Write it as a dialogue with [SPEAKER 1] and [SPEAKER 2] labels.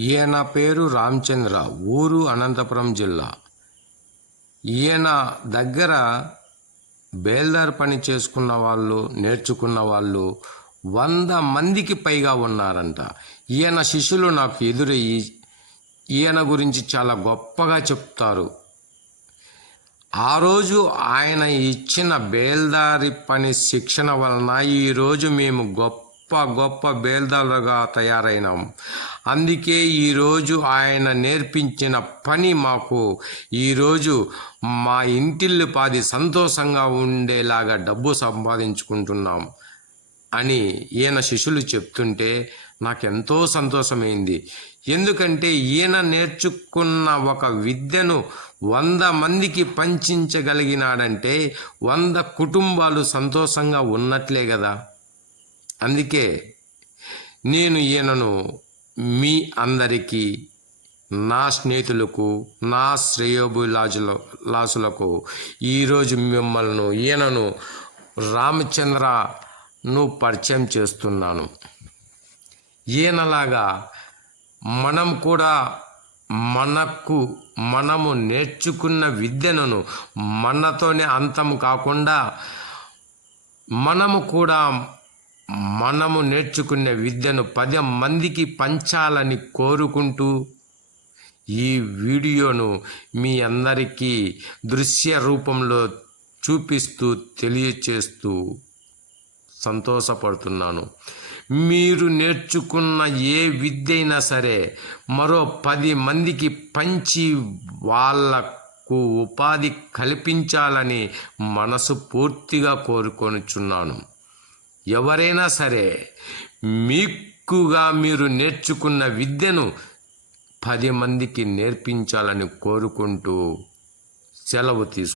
[SPEAKER 1] ఈయన పేరు రామచంద్ర ఊరు అనంతపురం జిల్లా. ఈయన దగ్గర బేల్దార్ పని చేసుకున్న వాళ్ళు నేర్చుకున్న వాళ్ళు వంద మందికి పైగా ఉన్నారంట. ఈయన శిష్యులు నాకు ఎదురయ్యి ఈయన గురించి చాలా గొప్పగా చెప్తారు. ఆ రోజు ఆయన ఇచ్చిన బేల్దారి పని శిక్షణ వలన ఈరోజు మేము గొప్ప గొప్ప బేల్దారులుగా తయారైనాం. అందుకే ఈరోజు ఆయన నేర్పించిన పని మాకు ఈరోజు మా ఇంటిల్లి పాది సంతోషంగా ఉండేలాగా డబ్బు సంపాదించుకుంటున్నాం అని ఈయన శిష్యులు చెప్తుంటే నాకెంతో సంతోషమైంది. ఎందుకంటే ఈయన నేర్చుకున్న ఒక విద్యను వంద మందికి పంచించగలిగినాడంటే వంద కుటుంబాలు సంతోషంగా ఉన్నట్లే కదా. అందుకే నేను ఈయనను మీ అందరికీ నా స్నేహితులకు నా శ్రేయోభిలాజుల లాసులకు ఈరోజు మిమ్మల్ని ఈయనను రామచంద్రను పరిచయం చేస్తున్నాను. ఈయనలాగా మనం కూడా మనకు మనము నేర్చుకున్న విద్యను మనతోనే అంతం కాకుండా మనము కూడా మనము నేర్చుకున్న విద్యను పది మందికి పంచాలని కోరుకుంటూ ఈ వీడియోను మీ అందరికీ దృశ్య రూపంలో చూపిస్తూ తెలియచేస్తూ సంతోషపడుతున్నాను. మీరు నేర్చుకున్న ఏ విద్య అయినా సరే మరో పది మందికి పంచి వాళ్ళకు ఉపాధి కల్పించాలని మనసు పూర్తిగా కోరుకొనుచున్నాను. ఎవరైనా సరే మీకుగా మీరు నేర్చుకున్న విద్యను పది మందికి నేర్పించాలని కోరుకుంటూ సెలవు తీసుకు